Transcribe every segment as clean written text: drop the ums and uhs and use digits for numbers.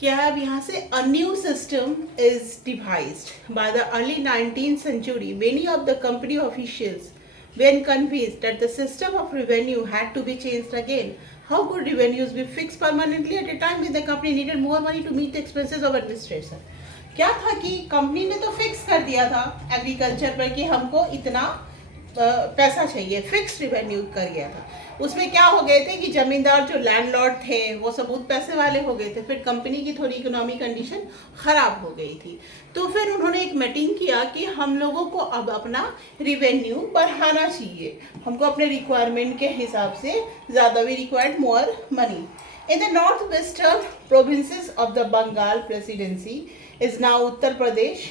क्या है अब यहाँ से a new system is devised by the early 19th century. Many of the company officials were convinced that the system of revenue had to be changed again. How could revenues be fixed permanently at a time when the company needed more money to meet the expenses of administration? क्या था कि company ने तो fix कर दिया था agriculture पर कि हमको इतना पैसा चाहिए, फिक्स रिवेन्यू कर गया था। उसमें क्या हो गए थे कि जमींदार जो लैंडलॉर्ड थे वो सब बहुत पैसे वाले हो गए थे, फिर कंपनी की थोड़ी इकोनॉमिक कंडीशन खराब हो गई थी। तो फिर उन्होंने एक मीटिंग किया कि हम लोगों को अब अपना रिवेन्यू बढ़ाना चाहिए, हमको अपने रिक्वायरमेंट के हिसाब से ज़्यादा, we required more money. In the northwestern provinces of the Bengal presidency is now Uttar Pradesh,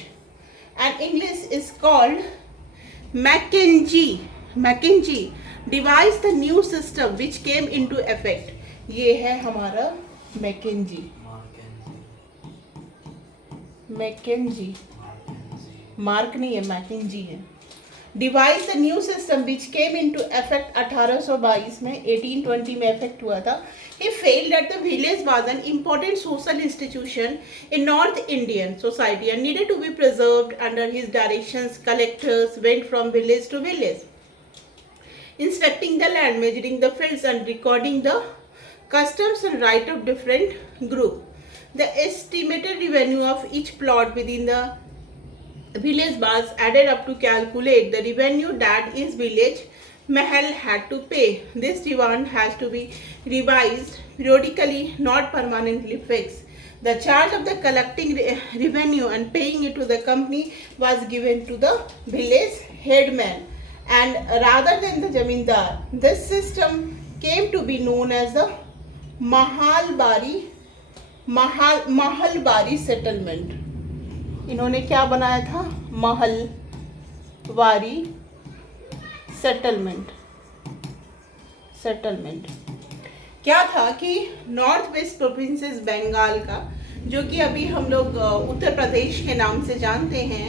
and English is called Mackenzie devised the new system which came into effect. ये है हमारा मैकेंजी, मार्क नहीं है, McKenzie है। Device the new system which came into effect 1822 में, 1820 में effect हुआ था। He failed that the village was an important social institution in North Indian society and needed to be preserved. Under his directions, collectors went from village to village, inspecting the land, measuring the fields, and recording the customs and right of different group. The estimated revenue of each plot within the village was added up to calculate the revenue that each village mahal had to pay. This demand has to be revised periodically, not permanently fixed. The charge of the collecting revenue and paying it to the company was given to the village headman, and rather than the jamindar. This system came to be known as the mahalbari settlement. इन्होंने क्या बनाया था? Mahalwari settlement. क्या था कि north west provinces Bengal का, जो कि अभी हम लोग उत्तर प्रदेश के नाम से जानते हैं,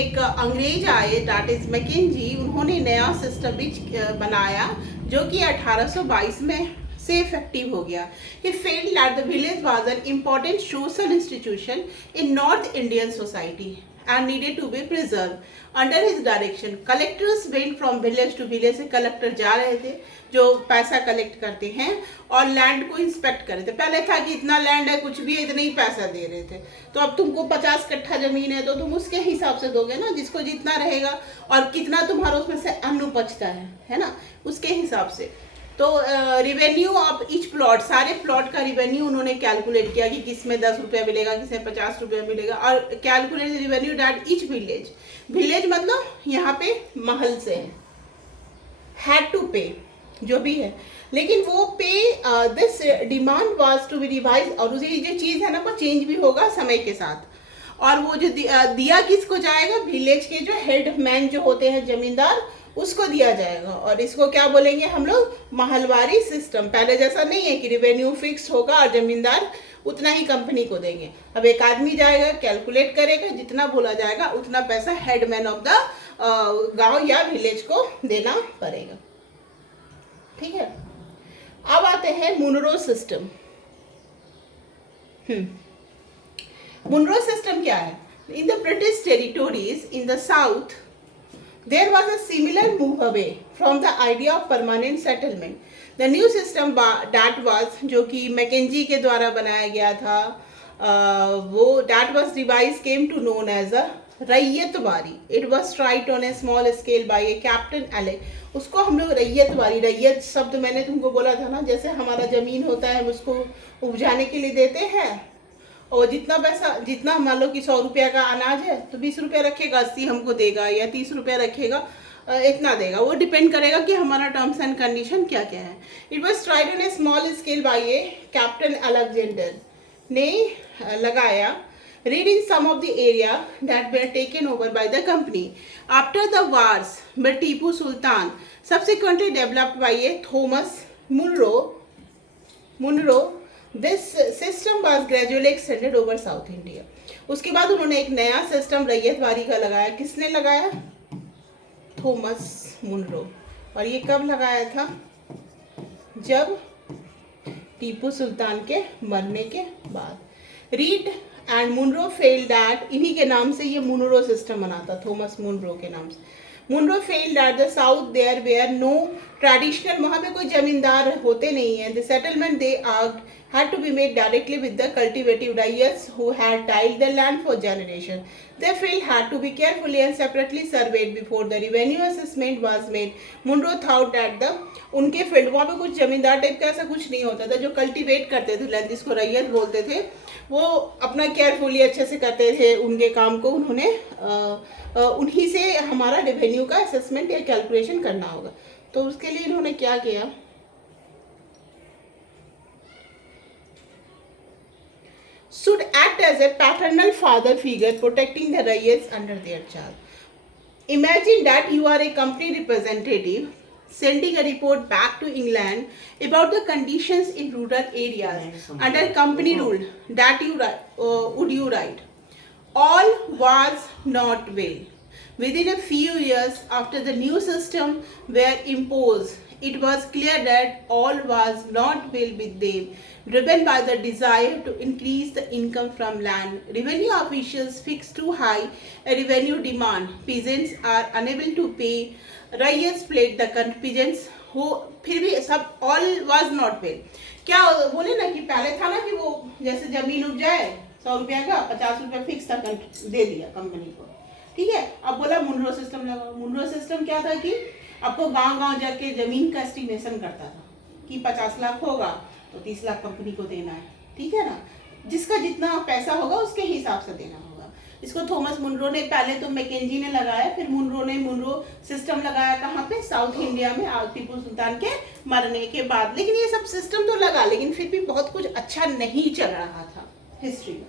एक अंग्रेज आए, दैट इज मैकेंजी। उन्होंने नया सिस्टम भी बनाया जो कि 1822 में से इफेक्टिव हो गया। He felt that the village was an important social institution in North Indian society and needed to be preserved. Under his direction, collectors went from village to village. से कलेक्टर जा रहे थे जो पैसा कलेक्ट करते हैं और लैंड को इंस्पेक्ट कर रहे थे। पहले था कि इतना लैंड है, कुछ भी है, इतने ही पैसा दे रहे थे। तो अब तुमको 50 कट्ठा जमीन है तो तुम उसके हिसाब से दोगे ना, जिसको जितना रहेगा और कितना तुम्हारा उसमें से अन्न उपजता है ना, उसके हिसाब से। तो रिवेन्यू ऑफ ईच प्लॉट, सारे प्लॉट का रिवेन्यू उन्होंने कैलकुलेट किया कि किसमें 10 रुपया मिलेगा, किसमें 50 रुपया मिलेगा, और calculate revenue that each village मतलब यहाँ पे महल से है, हैड टू पे, जो भी है। लेकिन वो पे this demand was to be revise, और उसी जो चीज़ है ना वो चेंज भी होगा समय के साथ। और वो जो दिया किसको जाएगा? विलेज के जो हेड मैन जो होते हैं, जमींदार, उसको दिया जाएगा। और इसको क्या बोलेंगे हम लोग? महलवारी सिस्टम। पहले जैसा नहीं है कि रिवेन्यू फिक्स होगा और जमींदार उतना ही कंपनी को देंगे। अब एक आदमी जाएगा, कैलकुलेट करेगा, जितना बोला जाएगा उतना पैसा हेडमैन ऑफ द गांव या विलेज को देना पड़ेगा। ठीक है, अब आते हैं मुनरो सिस्टम। मुनरो सिस्टम क्या है? In the British territories in the south there was a similar move away from the idea of permanent settlement. The new system that was, जो कि मैकेंजी के द्वारा बनाया गया था, वो that was devised came to known as a ryotwari. It was tried on a small scale by a Captain Alec. उसको हम लोग रैयतवारी, रैयत शब्द मैंने तुमको बोला था ना, जैसे हमारा ज़मीन होता है उसको उपजाने के लिए देते हैं, और जितना पैसा, जितना मान लो कि 100 रुपया का अनाज है तो 20 रुपया रखेगा, 80 हमको देगा, या 30 रुपया रखेगा, इतना देगा। वो डिपेंड करेगा कि हमारा टर्म्स एंड कंडीशन क्या क्या है। It was tried on a small scale by a Captain Alexander ने लगाया। Read in some of the area that were taken over by the company after the wars by Tipu Sultan, subsequently developed by a Thomas Munro. This system was gradually extended over South India. उसके बाद उन्होंने एक नया system ryotwari का लगाया। किसने लगाया? Thomas Munro. और ये कब लगाया था? जब टीपू सुल्तान के मरने के बाद। Read and Munro felt that, इन्हीं के नाम से ये मुनरो सिस्टम बना था, थॉमस मुनरो के नाम से। Munro failed at the south there were no traditional, वहाँ पे कोई जमींदार होते नहीं है। The settlement they worked had to be made directly with the cultivative ryots who had tilled the land for generation. Their field had to be carefully and separately surveyed before the revenue assessment was made. Munro thought that the उनके field, वहाँ पे कुछ जमींदार type का ऐसा कुछ नहीं होता था, जो कल्टीवेट करते थे लैंड, जिसको रैयत बोलते थे, वो अपना केयरफुली अच्छे से करते थे उनके काम को। उन्होंने उन्हीं से हमारा रेवेन्यू का असेसमेंट या कैलकुलेशन करना होगा। तो उसके लिए इन्होंने क्या किया, should act as a paternal father figure protecting the ryots under their charge. Imagine that you are a company representative sending a report back to England about the conditions in rural areas under company rule. That would you write? All was not well. Within a few years after the new system were imposed, it was clear that all was not well with them. Driven by the desire to increase the income from land, revenue officials fixed too high a revenue demand. Peasants are unable to pay. Ryots fled the peasants हो, फिर भी सब all was not well. क्या बोले ना कि पहले था ना कि वो जैसे जमीन उपजाए 100 रुपया का 50 रुपया फिक्स था, दे दिया कंपनी को, ठीक है। अब बोला मुनरो सिस्टम लगाओ। मुनरो सिस्टम क्या था कि आपको गांव-गांव जाके जमीन का एस्टिमेशन करता था कि 50 लाख होगा तो 30 लाख कंपनी को देना है, ठीक है ना। जिसका जितना पैसा होगा उसके हिसाब से देना होगा। इसको थॉमस मुनरो ने, पहले तो मैकेंजी ने लगाया, फिर मुनरो ने मुनरो सिस्टम लगाया। कहाँ पे? साउथ इंडिया में टीपू सुल्तान के मरने के बाद। लेकिन ये सब सिस्टम तो लगा, लेकिन फिर भी बहुत कुछ अच्छा नहीं चल रहा था हिस्ट्री में।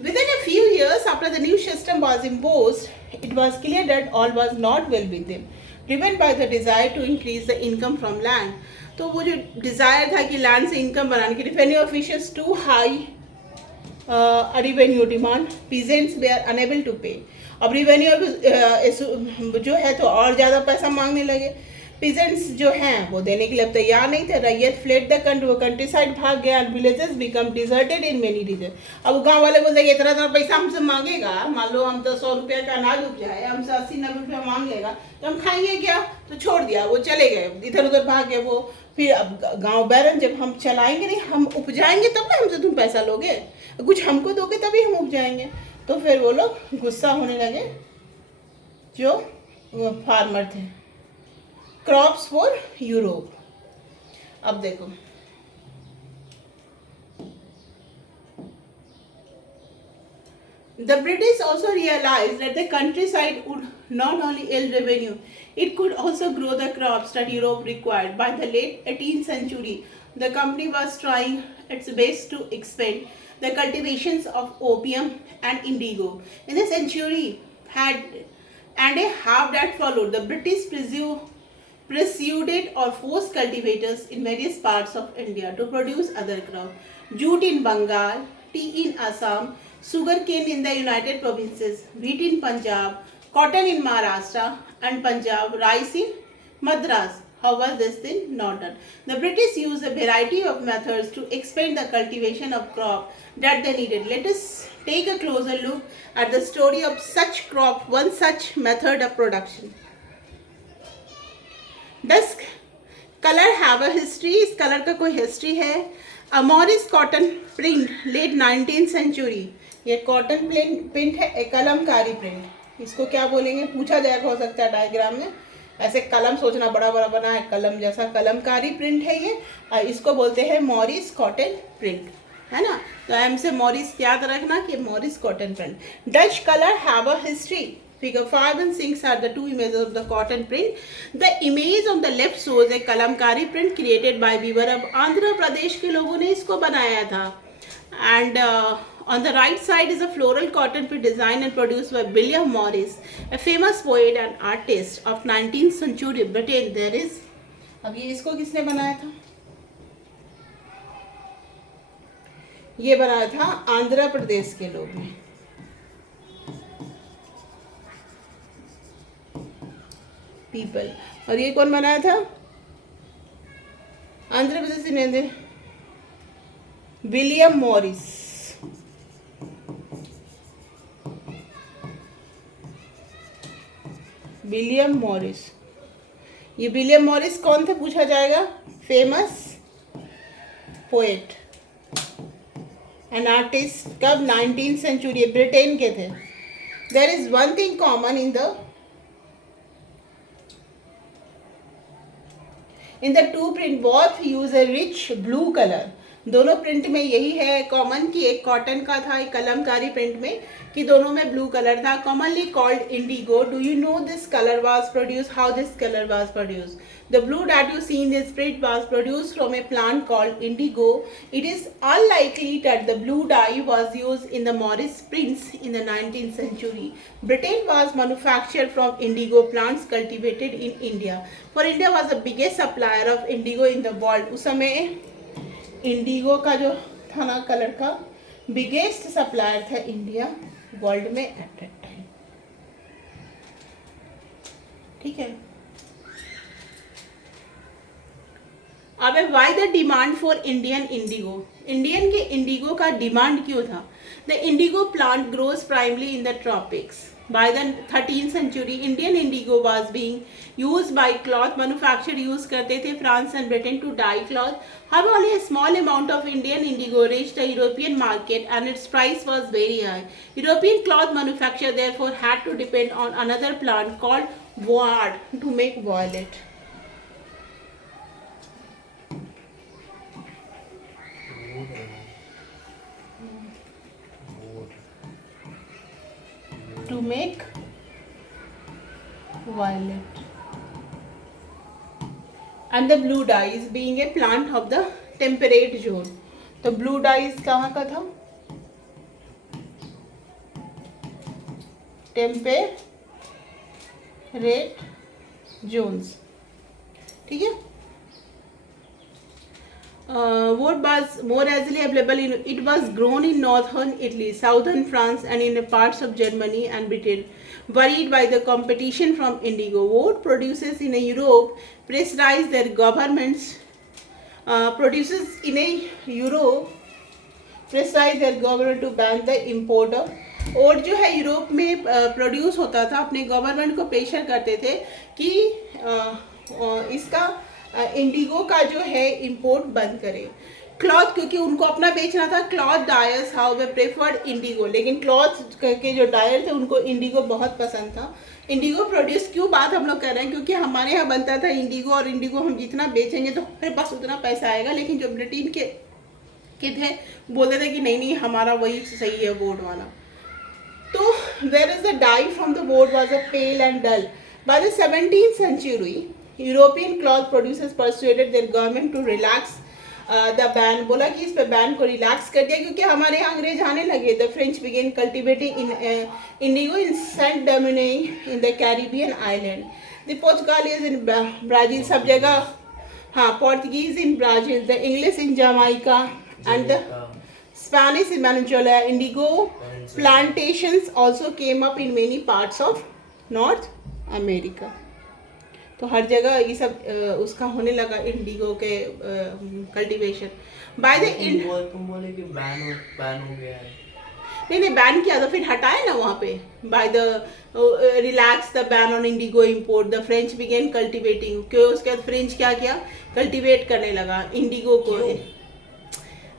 Within a few years after the new system was imposed, it was clear that all was not well with them, driven by the desire to increase the income from land. तो वो जो desire था कि land से income बनाने की, revenue officials too high revenue demand, peasants were unable to pay. अब revenue जो है तो और ज़्यादा पैसा मांगने लगे। पीजेंट्स जो हैं वो देने के लिए तैयार नहीं थे। रैयत फ्लेड द कंट्री, वो कंट्री साइड भाग गया। Villages become deserted in many region. अब गांव वाले बोलते हैं इतना इतना पैसा हमसे मांगेगा, मान लो हम तो 100 रुपया का अनाज उपजाए, हमसे 80-90 रुपया मांग लेगा तो हम खाएंगे क्या? तो छोड़ दिया, वो चले गए, इधर उधर भाग गए वो। फिर अब गाँव बैरन, जब हम चलाएंगे नहीं, हम उपजाएंगे तब ना हमसे तुम पैसा लोगे, कुछ हमको दोगे तभी हम उपजाएंगे। तो फिर वो लोग गुस्सा होने लगे, जो फार्मर थे। Crops for Europe. अब देखो, the British also realized that the countryside would not only yield revenue, it could also grow the crops that Europe required. By the late 18th century, the company was trying its best to expand the cultivations of opium and indigo. In the century and a half that followed, the British pursued or forced cultivators in various parts of India to produce other crops. Jute in Bengal, tea in Assam, sugarcane in the United Provinces, wheat in Punjab, cotton in Maharashtra and Punjab, rice in Madras. However, this thing not done. The British used a variety of methods to expand the cultivation of crop that they needed. Let us take a closer look at the story of such crop, one such method of production. Does color have a history? इस colour का कोई history है? अमोरिस cotton print, late 19th century. ये cotton print है, एक Kalamkari print. इसको क्या बोलेंगे? पूछा जाएगा, हो सकता है डायग्राम में। ऐसे कलम सोचना, बड़ा बड़ा बना है कलम जैसा, कलमकारी प्रिंट है ये। इसको बोलते हैं मॉरिस कॉटन प्रिंट, है ना। तो एम से मॉरिस याद रखना कि Morris cotton print. Dutch colour have a history. Figure 5 and 6 are the two images of the cotton print. The image on the left shows a kalamkari print created by weaver of Andhra Pradesh के लोगों ने इसको बनाया था. And on the right side is a floral cotton print designed and produced by William Morris, a famous poet and artist of 19th century Britain. There is, अब ये इसको किसने बनाया था? ये बनाया था आंध्र प्रदेश के लोग ने। पीपल। और ये कौन बनाया था? आंध्र प्रदेश सुने दे, विलियम मॉरिस। विलियम मॉरिस, ये विलियम मॉरिस कौन थे पूछा जाएगा? Famous poet and artist. कब? 19th सेंचुरी, ब्रिटेन के थे। There is one thing common in the two print, both use a rich blue colour. दोनों प्रिंट में यही है कॉमन कि एक कॉटन का था, एक कलमकारी प्रिंट में, कि दोनों में ब्लू कलर था। Commonly called Indigo. Do you know this colour was produce? How this colour was produce? The blue that you see in this print was produced from a plant called indigo. It is unlikely that the blue dye was used in the Morris prints in the 19th century. Britain was manufactured from indigo plants cultivated in India. For India was the biggest supplier of indigo in the world. उस समय Indigo का जो था ना colour का biggest supplier था India world में at that time. ठीक है। अब why the demand for Indian Indigo? Indian के इंडिगो का डिमांड क्यों था? The Indigo plant grows primarily in the tropics. By the 13th century, Indian indigo was being used by cloth manufacturer use करते थे France and Britain to dye cloth. However, only a small amount of Indian indigo reached the European market and its price was very high. European cloth manufacturer therefore had to depend on another plant called woad to make violet. To make violet, and the blue dyes being a plant of the temperate zone. तो blue dyes कहाँ का था? Temperate zones. ठीक है। Wood was more easily available. It was grown in northern Italy, southern France, and in parts of Germany and Britain. Worried by the competition from indigo, wood producers in Europe pressurized their governments. To ban the import of और जो है Europe में produce होता था, अपने government को pressure करते थे कि इसका इंडिगो का जो है इंपोर्ट बंद करे। क्लॉथ, क्योंकि उनको अपना बेचना था, cloth dyers how way preferred Indigo, लेकिन क्लॉथ के जो डायर थे उनको इंडिगो बहुत पसंद था। इंडिगो प्रोड्यूस क्यों बात हम लोग कर रहे हैं? क्योंकि हमारे यहाँ बनता था इंडिगो, और इंडिगो हम जितना बेचेंगे तो हमारे पास उतना पैसा आएगा। लेकिन जो ब्रिटेन के थे बोलते थे कि नहीं हमारा वही सही है बोर्ड वाला। तो where is the dye from the बोर्ड was a pale and dull. By the 17th century European cloth producers persuaded their government to relax the ban. बोला कि इस पे बैन को रिलैक्स कर दिया क्योंकि हमारे यहाँ अंग्रेज आने लगे। The French began cultivating indigo in Saint Dominique in the Caribbean island. The Portuguese in Brazil, सब जगह हाँ, Portuguese in Brazil, the English in Jamaica and the Spanish in Venezuela. Indigo plantations also came up in many parts of North America. तो हर जगह ये सब उसका होने लगा इंडिगो के कल्टीवेशन। बाय द तुम बोले कि बैन हो गया है। नहीं बैन किया तो फिर हटाए ना वहाँ पे। By the relax the ban on indigo import, the French began cultivating. क्यों? उसके बाद फ्रेंच क्या किया? कल्टिवेट करने लगा इंडिगो को।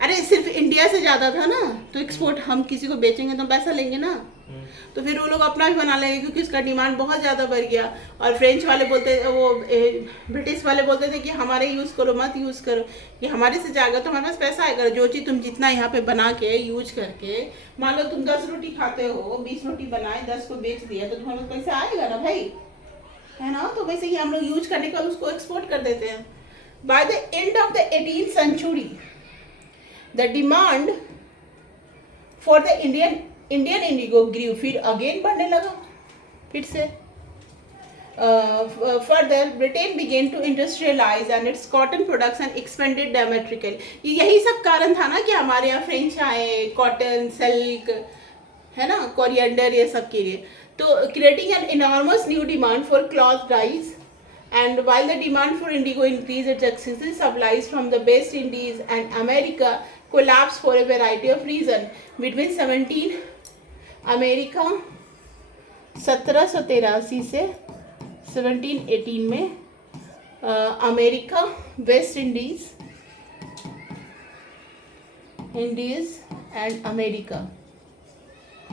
अरे सिर्फ इंडिया से ज़्यादा था ना, तो एक्सपोर्ट हम किसी को बेचेंगे तो पैसा लेंगे ना, तो फिर वो लोग अपना भी बना लेंगे क्योंकि उसका डिमांड बहुत ज़्यादा बढ़ गया। और फ्रेंच वाले बोलते, वो ब्रिटिश वाले बोलते थे कि हमारे यूज़ करो, मत यूज़ करो, कि हमारे से जाएगा तो हमारे पास पैसा आएगा। जो चीज़ तुम जितना यहाँ पे बना के यूज करके, मान लो तुम 10 रोटी खाते हो, 20 रोटी बनाए 10 को बेच दिया तो तुम्हारे पास पैसा आएगा ना भाई, है ना। तो वैसे ही हम लोग यूज करने का उसको एक्सपोर्ट कर देते हैं। By the end of the 18th century the demand for the Indian indigo grew, फिर अगेन बढ़ने लगा फिर से। Further, Britain began to industrialize and its cotton production expanded dramatically. यही सब कारण था ना कि हमारे यहाँ फ्रेंच आए, कॉटन, सिल्क, है ना, कोरिएंडर, ये सब के लिए। तो creating an enormous new demand for cloth dyes And while the demand for indigo increased, its excessive supplies from the West Indies and America collapsed for a variety of reasons. Between 1783 से 1718 में America, West Indies and America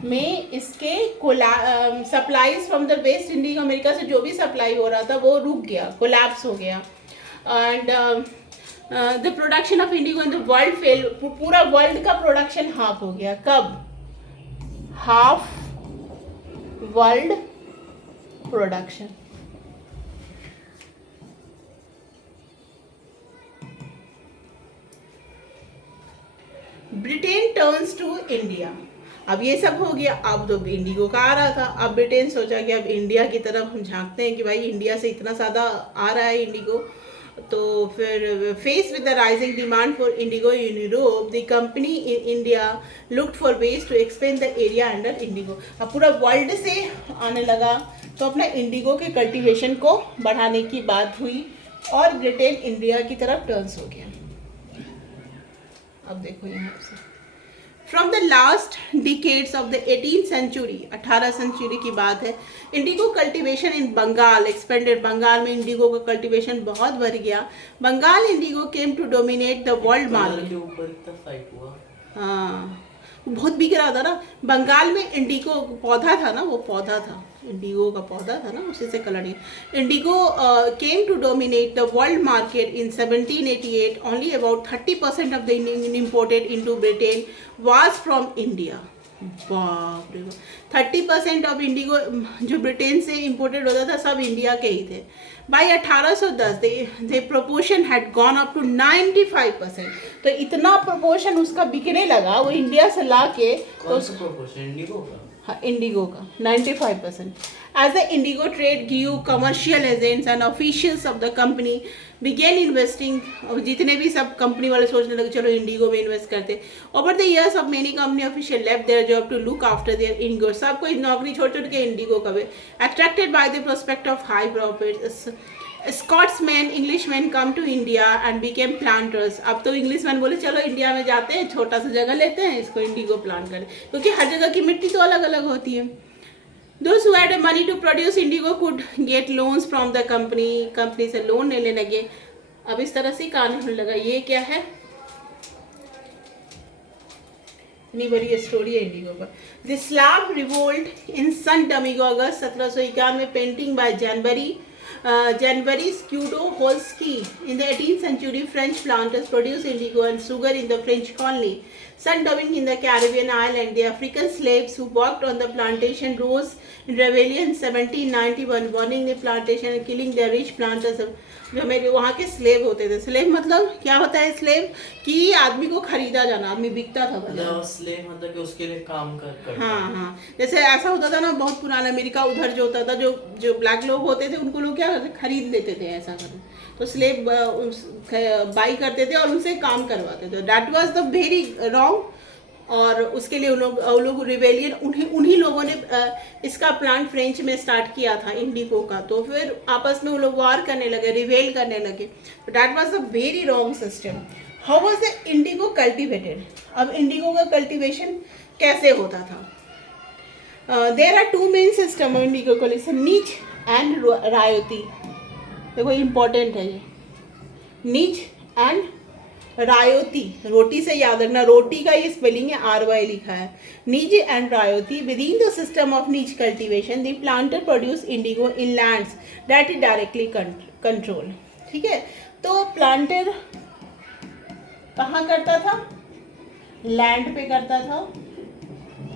में इसके supplies from the West Indies, America से जो भी supply हो रहा था वो रुक गया, कोलैप्स हो गया. And the production of indigo in the world fell. पूरा वर्ल्ड का प्रोडक्शन हाफ हो गया. कब? Half world production. Britain turns to India. अब ये सब हो गया, अब तो इंडिगो का आ रहा था. अब ब्रिटेन सोचा कि अब इंडिया की तरफ हम झांकते हैं कि भाई इंडिया से इतना ज़्यादा आ रहा है इंडिगो. तो फिर face with the rising demand for indigo in Europe, the company in India looked for ways to expand the area under indigo. अब पूरा वर्ल्ड से आने लगा तो अपना इंडिगो के कल्टीवेशन को बढ़ाने की बात हुई और ब्रिटेन इंडिया की तरफ टर्न्स हो गया. अब देखो यहाँ से from the last decades of the 18th century, 18 century की बात है, indigo cultivation in Bengal expanded. Bengal में इंडिगो का कल्टीवेशन बहुत बढ़ गया. Bengal indigo came to dominate the world market. के ऊपर इतना फाइट हुआ. हाँ, बहुत बिक रहा था ना. बंगाल में इंडिगो पौधा था ना, वो पौधा था, इंडिगो का पौधा था ना, उसी से colour. Indigo came to dominate the world market in 1788. Only about 30% of the imported into Britain was from India. बाप रे बाप, 30% ऑफ इंडिगो जो ब्रिटेन से इंपोर्टेड होता था सब इंडिया के ही थे. By 1810 the proportion had gone up to 95%. तो इतना प्रोपोर्शन उसका बिकने लगा वो इंडिया से ला के. कौन सा प्रोपोर्शन? इंडिगो का? हाँ, इंडिगो का 95%. As the indigo trade grew, commercial agents and officials of the company began investing. और जितने भी सब कंपनी वाले सोचने लगे चलो इंडिगो में इन्वेस्ट करते. Over the years of many company officials left their job to look after their indigo. सब कोई नौकरी छोड़ छोड़ के इंडिगो का वे. Attracted by the prospect of high profits, Scotsmen, Englishmen come to India and became planters. अब तो Englishman बोले चलो इंडिया में जाते हैं, छोटा सा जगह लेते हैं, इसको इंडिगो प्लांट करें, क्योंकि हर जगह की मिट्टी तो अलग अलग होती है. Those who had money to produce indigo could get loans from the company. Company से लोन लेने लगे. अब इस तरह से काम होने लगा. ये क्या है? इतनी बड़ी स्टोरी है इंडिगो पर. The slave revolt in San Domingo, August 1791. Painting by January Skudowski. In the 18th century, French planters produced indigo and sugar in the French colony. Sun Domingue in the Caribbean island, the African slaves who worked on the plantation rose in rebellion in 1791, burning the plantation and killing the rich planters. जो मेरे वहाँ के slave होते थे. Slave मतलब क्या होता है? स्लेव कि आदमी को खरीदा जाना, आदमी बिकता था. स्लेव मतलब कि उसके लिए काम कर. हाँ, जैसे ऐसा होता था ना बहुत पुराना अमेरिका, उधर जो होता था जो ब्लैक लोग होते थे उनको लोग क्या करते, खरीद लेते थे ऐसा करते. तो स्लेव बाई करते थे और उनसे काम करवाते थे. That was the very wrong. और उसके लिए वो लोग रिवेलियन उन्हीं लोगों ने इसका प्लांट फ्रेंच में स्टार्ट किया था इंडिगो का. तो फिर आपस में वो लोग वार करने लगे, रिवेल करने लगे. That was the very wrong system. How was the indigo cultivated? अब इंडिगो का कल्टिवेशन कैसे होता था? There are two main system of indigo cultivation, nij and ryoti. देखो इम्पोर्टेंट है ये, नीच एंड रायोती. रोटी से याद रखना, रोटी का ये स्पेलिंग है, RY लिखा है. Nij and ryoti. Within the system of nij cultivation the planter produce indigo in lands that is directly control. ठीक है, तो प्लांटर कहाँ करता था? लैंड पे करता था,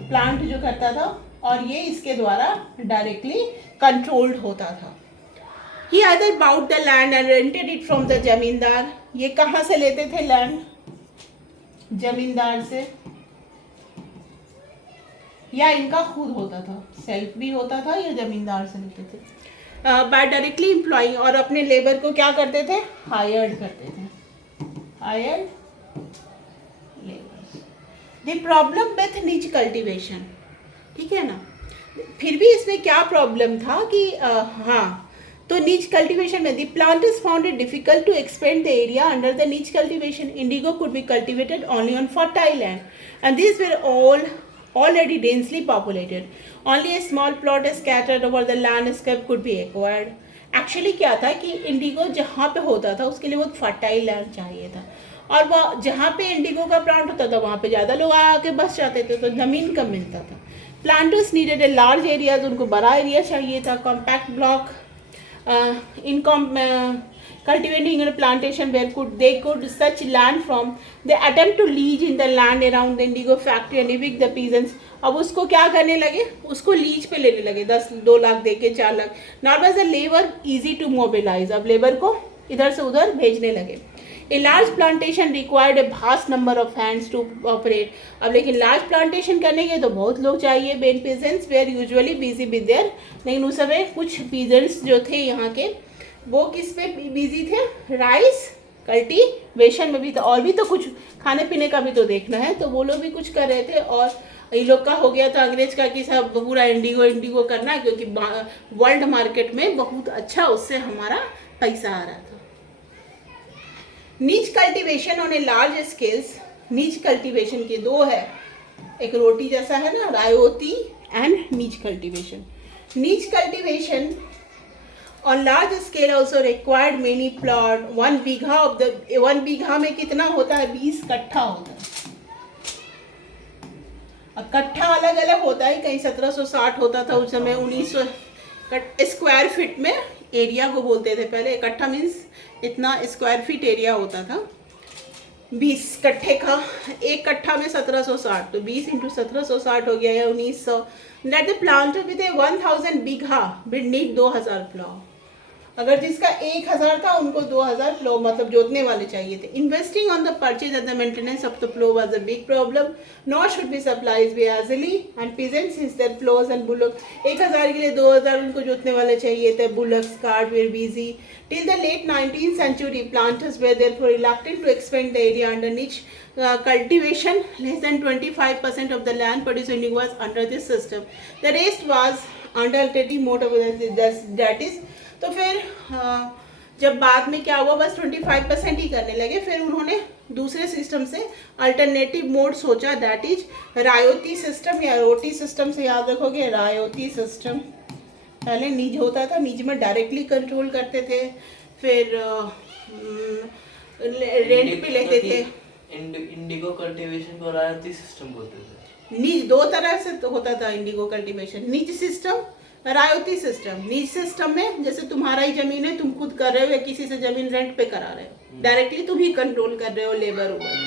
प्लांट जो करता था, और ये इसके द्वारा डायरेक्टली कंट्रोल्ड होता था. He either bought the land and rented it from the जमींदार. ये कहाँ से लेते थे लैंड? जमींदार से, या इनका खुद होता था, सेल्फ भी होता था, या जमींदार से लेते थे. बाय डायरेक्टली एम्प्लॉइंग, और अपने लेबर को क्या करते थे? हायर्ड करते थे, hired labour. The problem with निच कल्टीवेशन. ठीक है ना. फिर भी इसमें क्या प्रॉब्लम था कि हाँ, तो niche cultivation में the plant is found it difficult to expand the area under the niche cultivation. Indigo could be cultivated only on fertile land, and these were all already densely populated. Only a small plot scattered over the landscape could be acquired. Actually क्या था कि Indigo जहाँ पे होता था उसके लिए बहुत फर्टाइल लैंड चाहिए था, और वह जहाँ पे इंडिगो का प्लांट होता था वहाँ पे ज़्यादा लोग आके बस जाते थे, तो ज़मीन कम मिलता था. Planters needed a large areas, उनको बड़ा एरिया चाहिए था. Compact block in cultivating a plantation where they could such land from, they attempt to lease in the land around the indigo factory and evict the peasants. अब उसको क्या करने लगे, उसको लीज पे लेने लगे 2 लाख दे के 4 lakh. Not was the labour easy to mobilise, अब लेबर को इधर से उधर भेजने लगे. A large plantation required a vast number of hands to operate. अब लेकिन large plantation करने के तो बहुत लोग चाहिए. Many peasants were usually busy with their, लेकिन उस समय कुछ peasants जो थे यहाँ के वो किस पे बिजी थे, राइस कल्टीवेशन में भी था, और भी तो कुछ खाने पीने का भी तो देखना है, तो वो लोग भी कुछ कर रहे थे. और ये लोग का हो गया था अंग्रेज का कि सब पूरा इंडिगो करना है, क्योंकि वर्ल्ड मार्केट में बहुत अच्छा उससे हमारा पैसा आ रहा था. नीच cultivation on a large scales, नीच कल्टीवेशन के 2 है, एक रोटी जैसा है ना, रायोती एंड नीच कल्टीवेशन. नीच cultivation on large scale also required many plot. 1 bigha of the 1 बीघा में कितना होता है, 20 कट्ठा होता है. अब कट्ठा अलग अलग होता है, कहीं 1760 होता था उस समय, 1900 स्क्वायर फीट में एरिया को बोलते थे पहले. इकट्ठा मीन्स इतना स्क्वायर फीट एरिया होता था. 20 कट्ठे का, एक कट्ठा में 1760, तो 20 इंटू 1760 हो गया या 1900. That the plant with 1000 bigha would need 2000 plough. अगर जिसका 1000 था उनको 2000 प्लो मतलब जोतने वाले चाहिए थे. Investing on the purchase and the maintenance of the plough was a big problem. Not should be supplies way easily and peasants is their ploughs and bullock. 1000 के लिए 2000 उनको जोतने वाले चाहिए थे. Bullocks cart were busy. Till the late 19th century planters were therefore reluctant to expand the area under niche cultivation. Less than 25% of the land produced indigo was under this system. The rest was under alternative mode of that is. तो फिर जब बाद में क्या हुआ, बस 25% ही करने लगे. फिर उन्होंने दूसरे सिस्टम से अल्टरनेटिव मोड सोचा, दैट इज रायोती सिस्टम या रोटी सिस्टम से याद रखोगे. रायोती सिस्टम पहले नीज होता था, नीज में डायरेक्टली कंट्रोल करते थे, फिर रेंट पे लेते थे. इंडिगो कल्टीवेशन को रायोती सिस्टम बोलते थे. नीज 2 तरह से तो होता था इंडिगो कल्टीवेशन, नीज सिस्टम, रायोती सिस्टम. नीज सिस्टम में जैसे तुम्हारा ही जमीन है, तुम खुद कर रहे हो या किसी से जमीन रेंट पे करा रहे हो, डायरेक्टली तुम ही कंट्रोल कर रहे हो लेबर ऊपर.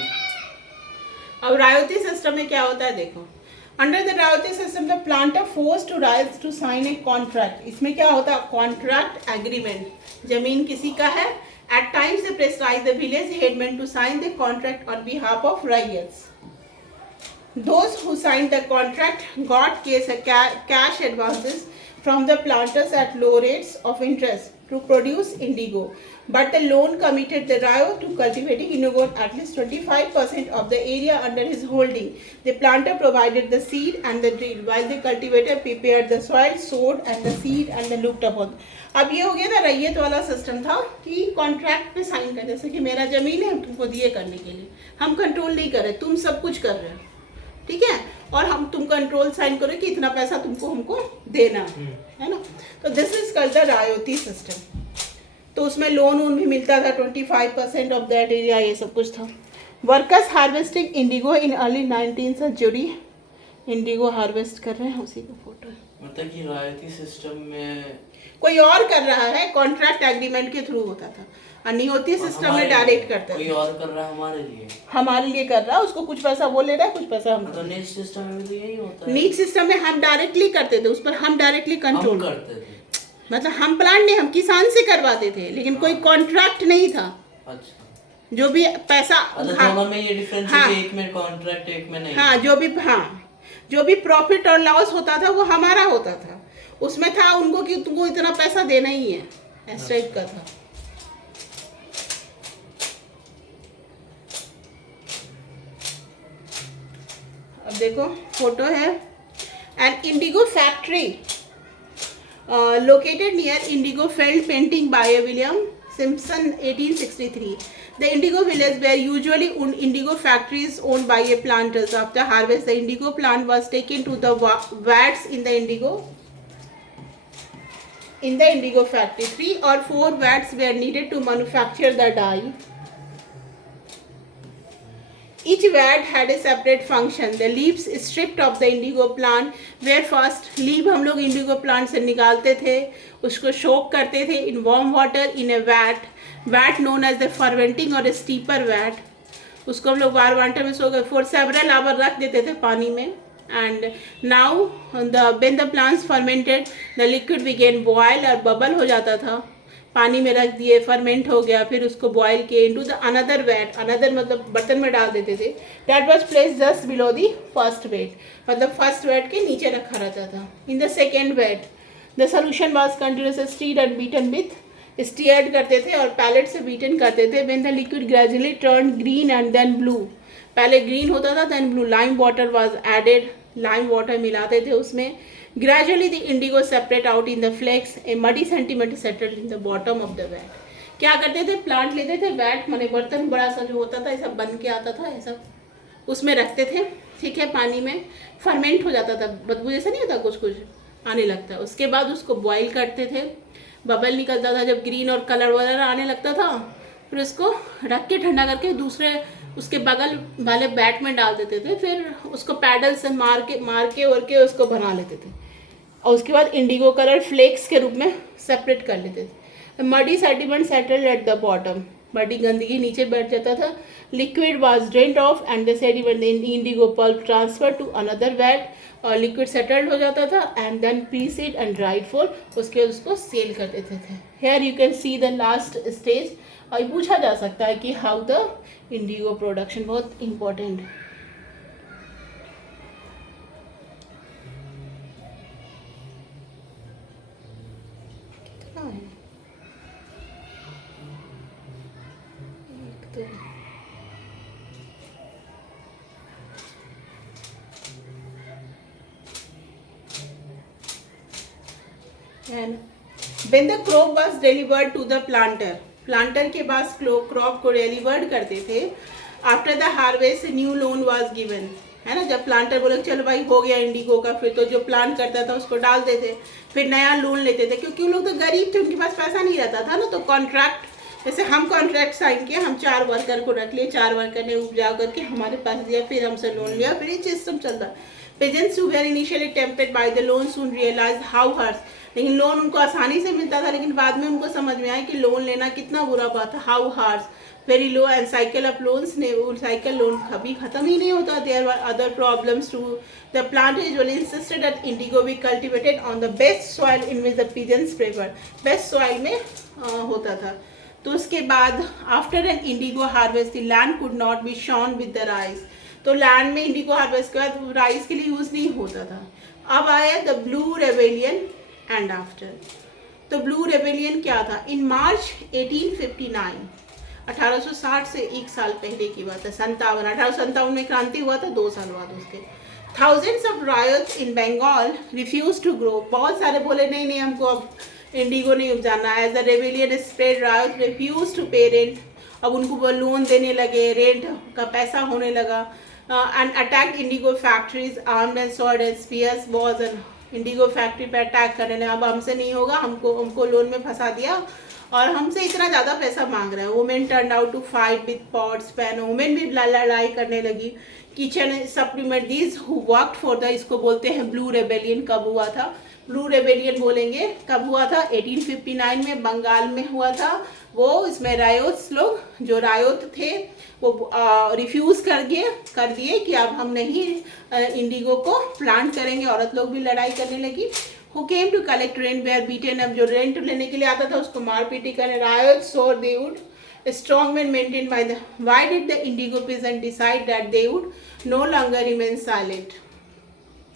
अब रायोती सिस्टम में क्या होता है देखो. Under the ryoti system the planter force to ryots to sign a contract. इसमें क्या होता है, कॉन्ट्रैक्ट एग्रीमेंट. जमीन किसी का है, at times they prescribe the village headman to sign the contract on behalf of ryots. Those who signed the contract got cash advances from the planters at low rates of interest to produce indigo, but the loan committed the Rayo to cultivating indigo on at least 25% of the area under his holding. The planter provided the seed and the drill, while the cultivator prepared the soil, sowed and the seed and then looked upon. अब ये हो गया था रैयत वाला system था कि contract पे साइन कर, जैसे कि मेरा जमीन है तुमको दिए करने के लिए, हम कंट्रोल नहीं कर रहे, तुम सब कुछ कर रहे हो, ठीक है, और हम तुम कंट्रोल साइन करो कि इतना पैसा तुमको हमको देना है ना. तो this is called the ryoti system. तो उसमें लोन भी मिलता था, 25% ऑफ दैट एरिया, ये सब कुछ था. Workers harvesting Indigo in early 19th century. Indigo harvest कर रहे हैं, उसी का फोटो है. मतलब कि रायोती सिस्टम में कोई और कर रहा है, कॉन्ट्रैक्ट एग्रीमेंट के थ्रू होता था, और नहीं होती सिस्टम में डायरेक्ट करते कोई और कर रहा है हमारे लिए कर रहा है, उसको कुछ पैसा वो ले रहा है, कुछ पैसा हम. तो नीच सिस्टम में भी यही होता है. नीच सिस्टम में हम डायरेक्टली करते थे, उस पर हम डायरेक्टली कंट्रोल करते थे. मतलब हम प्लांट नहीं, हम किसान से करवाते थे, लेकिन कोई कॉन्ट्रैक्ट नहीं था. अच्छा, जो भी पैसा, दोनों में ये डिफरेंस है कि एक में कॉन्ट्रैक्ट एक में नहीं. हाँ, जो भी प्रॉफिट और लॉस होता था वो हमारा होता था. उसमें था उनको कि तुमको इतना पैसा देना ही है, इस टाइप का था. अब देखो फोटो है, an indigo factory located near Indigo Feld painting by William Simpson 1863. The indigo village were usually indigo factories owned by a planters. After harvest, the indigo plant was taken to the vats in the indigo factory. 3 or 4 vats were needed to manufacture the dye. Each vat had a separate function. The leaves stripped of the indigo plant were first. Leaf हम लोग indigo plant से निकालते थे, उसको सोक करते थे in warm water in a vat known as the fermenting or a steeper vat. उसको हम लोग वार वाटर में सोक for several hours रख देते थे पानी में. And now when the plants fermented, the liquid began boil और bubble हो जाता था. पानी में रख दिए, फर्मेंट हो गया, फिर उसको बॉयल किए into the another vat. Another मतलब बर्तन में डाल देते थे. That was place just below the first vat, मतलब फर्स्ट वेट के नीचे रखा रहता था. In the second vat the solution was continuous stirred and beaten with stirred करते थे और पैलेट से बीटन करते थे. When the liquid gradually turn green and then blue, पहले ग्रीन होता था then blue. Lime water was added, lime water मिलाते थे उसमें. Gradually the indigo separate out in the flakes. A muddy sediment settled in the bottom of the vat. क्या करते थे, plant लेते थे, वैट माने बर्तन बड़ा सा जो होता था ऐसा बन के आता था, ऐसा उसमें रखते थे, ठीक है, पानी में फर्मेंट हो जाता था, बदबू जैसा नहीं होता, कुछ कुछ आने लगता है. उसके बाद उसको बॉईल करते थे, बबल निकलता था, जब ग्रीन और कलर वगैरह आने लगता था फिर उसको रख के ठंडा करके दूसरे उसके बगल वाले बैट में डाल देते थे. फिर उसको पैडल से मार के उसको बना लेते थे और उसके बाद इंडिगो कलर फ्लेक्स के रूप में सेपरेट कर लेते थे. Muddy sediment settled at the bottom, muddy गंदगी नीचे बैठ जाता था. Liquid was drained off and the sediment in indigo pulp transfer to another vat, और लिक्विड सेटल्ड हो जाता था and then pieced and dried for, उसके उसको सेल कर देते थे. Here you can see the last stage. और पूछा जा सकता है कि हाउ द इंडिगो प्रोडक्शन, बहुत important. And when the crop was delivered to the planter, planter के पास क्रॉप को डिलीवर्ड करते थे. After the harvest new loan was given, है ना. जब प्लांटर बोले चलो भाई हो गया इंडिगो का, फिर तो जो प्लांट करता था उसको डाल देते, फिर नया लोन लेते थे, क्योंकि उन लोग तो गरीब थे, उनके पास पैसा नहीं रहता था ना. तो कॉन्ट्रैक्ट, जैसे हम कॉन्ट्रैक्ट साइन किया, हम 4 वर्कर को रख लिए, 4 वर्कर ने उपजा करके हमारे पास दिया, फिर हमसे लोन लिया, फिर ये सिस्टम चलता. Peasants who were initially tempted by the loan soon realise how harsh, लेकिन लोन उनको आसानी से मिलता था, लेकिन बाद में उनको समझ में आया कि लोन लेना कितना बुरा बात है. How harsh, very low and cycle of loans ने, वो साइकिल लोन कभी ख़त्म ही नहीं होता. There were other problems too the plant usually insisted that indigo be cultivated on the best soil in which the peasants prefer, best soil में होता था. तो उसके बाद after an indigo harvest the land could not be sown with the rice, तो land में indigo harvest के बाद राइस के लिए यूज़ नहीं होता था. अब आया the blue rebellion and after. तो ब्लू रेबेलियन क्या था? इन मार्च 1859, 1860 से 1 साल पहले की बात है, 1857 में क्रांति हुआ था, 2 साल बाद उसके. Thousands of ryots in Bengal refuse to grow, बहुत सारे बोले नहीं नहीं हमको अब इंडिगो नहीं उपजाना. As the rebellion spread, ryots refuse to pay rent, अब उनको वो लोन देने लगे, रेंट का पैसा होने लगा. And attack indigo factories armed and sword and spears was and, indigo factory पे अटैक करने लगे. अब हमसे नहीं होगा, हमको लोन में फंसा दिया और हमसे इतना ज़्यादा पैसा मांग रहे हैं. Women turn out to fight with pots pan, women भी लड़ाई करने लगी. Kitchen supplement these who worked for the, इसको बोलते हैं ब्लू रेबेलियन. कब हुआ था ब्लू रेबेलियन बोलेंगे, कब हुआ था? 1859 में बंगाल में हुआ था. वो इसमें रायोट्स लोग, जो रायोट थे वो रिफ्यूज़ कर दिए कि अब हम नहीं इंडिगो को प्लांट करेंगे. औरत लोग भी लड़ाई करने लगी. Who came to collect rent were beaten, अब जो रेंट लेने के लिए आता था उसको मार पीटी करने. Ryot so they would strong men maintained by the, why did the indigo peasant decide that they would no longer remain silent?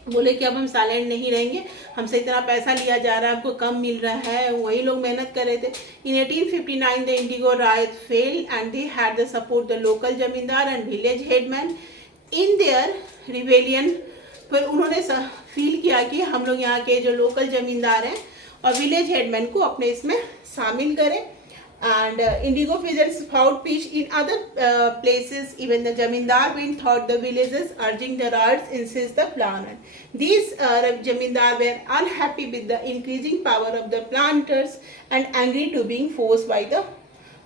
बोले कि अब हम साइलेंट नहीं रहेंगे, हमसे इतना पैसा लिया जा रहा है, आपको कम मिल रहा है. वही लोग मेहनत कर रहे थे. In 1859 the indigo ryot fell and they had the support the local zamindar and village headman in their rebellion. फिर उन्होंने फील किया कि हम लोग यहाँ के जो लोकल जमींदार हैं और विलेज हेडमैन को अपने इसमें शामिल करें। And indigo peasants found peace in other places. Even the zamindar went throughout the villages, urging the riots insist the plan. These zamindar were unhappy with the increasing power of the planters and angry to being forced by the,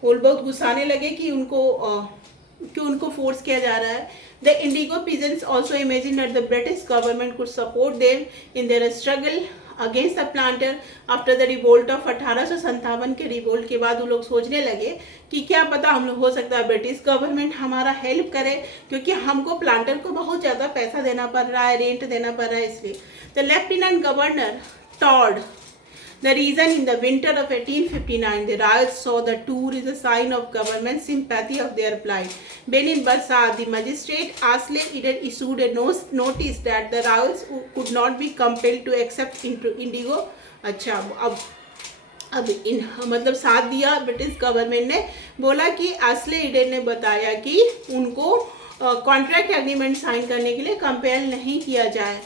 वो बहुत गुस्साने लगे कि उनको force किया जा रहा है। The indigo peasants also imagined that the British government could support them in their struggle against the planter after the revolt of 1857 के रिवोल्ट के बाद वो लोग सोचने लगे कि क्या पता हम लोग हो सकता है ब्रिटिश गवर्नमेंट हमारा हेल्प करे, क्योंकि हमको प्लांटर को बहुत ज़्यादा पैसा देना पड़ रहा है, रेंट देना पड़ रहा है। इसलिए द लेफ्टिनेंट गवर्नर टॉड the reason in the winter of 1859 the riots saw the tour is a sign of government sympathy of their plight. When in Barsat, the magistrate Asle Eden issued a notice that the riots could not be compelled to accept indigo. अच्छा अब इन मतलब साथ दिया British government ने, बोला कि आस्ले Eden ने बताया कि उनको कॉन्ट्रैक्ट एग्रीमेंट साइन करने के लिए कंपेल नहीं किया जाए।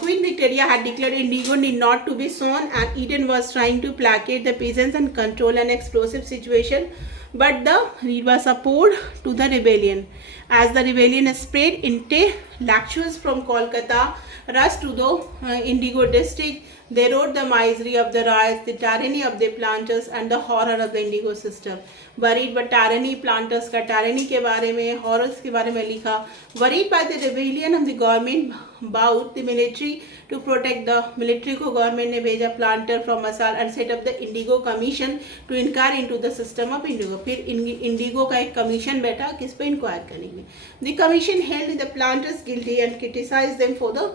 Queen Victoria had declared indigo need not to be sown, and Eden was trying to placate the peasants and control an explosive situation. But the need was support to the rebellion. As the rebellion spread, intellectuals from Kolkata rushed to the indigo district. They wrote the misery of the riots, the tyranny of the planters, and the horror of the indigo system. Worried by tyranny, planters का tyranny के बारे में, horrors के बारे में लिखा. Worried by the rebellion of the government, vowed the military to protect the military को government ने भेजा planter from Assal and set up the indigo commission to inquire into the system of indigo. फिर indigo का एक commission बैठा किस पे inquire करेंगे. The commission held the planters guilty and criticized them for the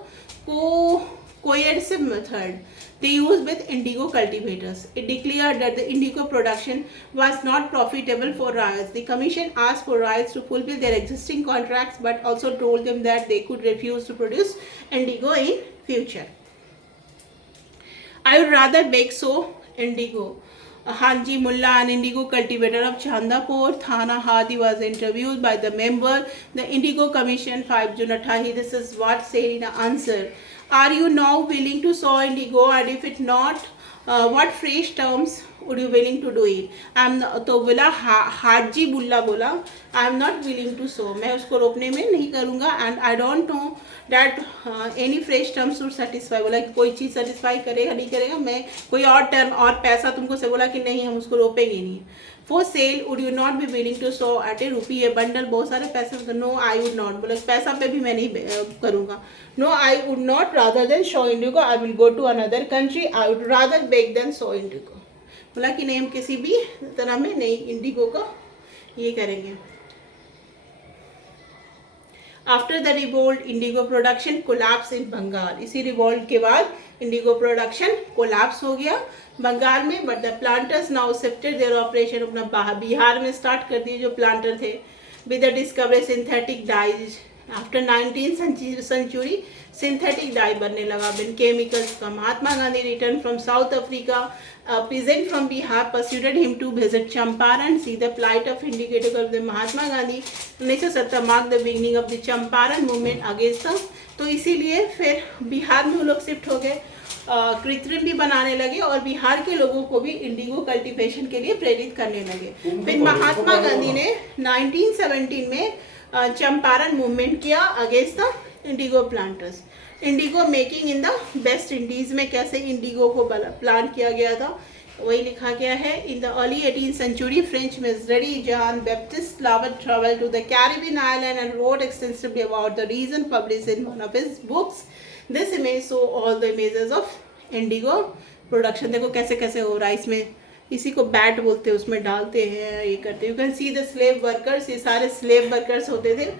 coercive method they used with indigo cultivators. It declared that the indigo production was not profitable for riots. The commission asked for riots to fulfill their existing contracts, but also told them that they could refuse to produce indigo in future. I would rather beg so indigo. Hanji Mullah, an indigo cultivator of Chandapur, Thana Hadi, was interviewed by the member, the Indigo Commission 5 June 28. This is what said in an answer. Are you now willing to sow indigo, and if it not, what fresh terms would you willing to do it? तो बोला हाजी बुल्ला बोला I am not willing to sow, मैं उसको रोकने में नहीं करूँगा, and I don't know that any fresh terms would satisfy, बोला कि कोई चीज़ सेटिस्फाई करेगा नहीं करेगा, मैं कोई और टर्म और पैसा तुमको से बोला कि नहीं हम उसको रोपेंगे नहीं। For sale would you not be willing to sow at a rupee a bundle, बहुत सारे पैसे, नो आई वुड नॉट, बोला पैसा पे भी मैं नहीं करूँगा। No I would not rather than sow indigo, I will go to another country, I would rather beg than sow indigo, बोला कि नहीं हम किसी भी तरह में नहीं इंडिगो का ये करेंगे। After the revolt indigo production collapse in Bengal, इसी रिवोल्ट के बाद इंडिगो प्रोडक्शन कोलैप्स हो गया बंगाल में। But the planters now shifted their operation, अपना बिहार में स्टार्ट कर दिए जो प्लांटर थे, with the discovery synthetic dyes. After 19th century synthetic dye बनने लगा बिन केमिकल्स का। Mahatma Gandhi return from South Africa, peasant from Bihar persuaded him to visit Champaran, see the plight of indicator of the Mahatma Gandhi 1970 marked the beginning of the Champaran movement against the, तो इसीलिए फिर बिहार में वो लोग shift हो गए, कृत्रिम भी बनाने लगे और बिहार के लोगों को भी इंडिगो कल्टीवेशन के लिए प्रेरित करने लगे। फिर महात्मा गांधी ने 1917 में चंपारण मूवमेंट किया against the Indigo planters. Indigo making in the West Indies में कैसे इंडिगो को प्लांट किया गया था वही लिखा गया है। In the early 18th century French missionary John Baptiste लावर travelled to the Caribbean island and wrote extensively about the region published in one of his books. This image show all the images of indigo production. देखो कैसे कैसे हो रहा है, इसमें इसी को बैट बोलते हैं, उसमें डालते हैं, ये करते हैं। You can see the slave workers, ये सारे स्लेव वर्कर्स होते थे।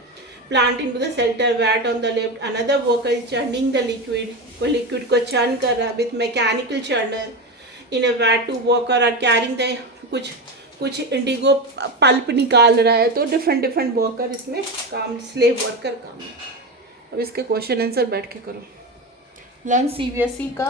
planting to the shelter vat on the left, another worker is churning the liquid, वो liquid को churn कर रहा है with mechanical churner in a vat। two worker are carrying the कुछ इंडिगो पल्प निकाल रहा है, तो डिफरेंट वर्कर इसमें काम, स्लेव वर्कर काम। अब इसके क्वेश्चन आंसर बैठ के करो। लर्न CBSE का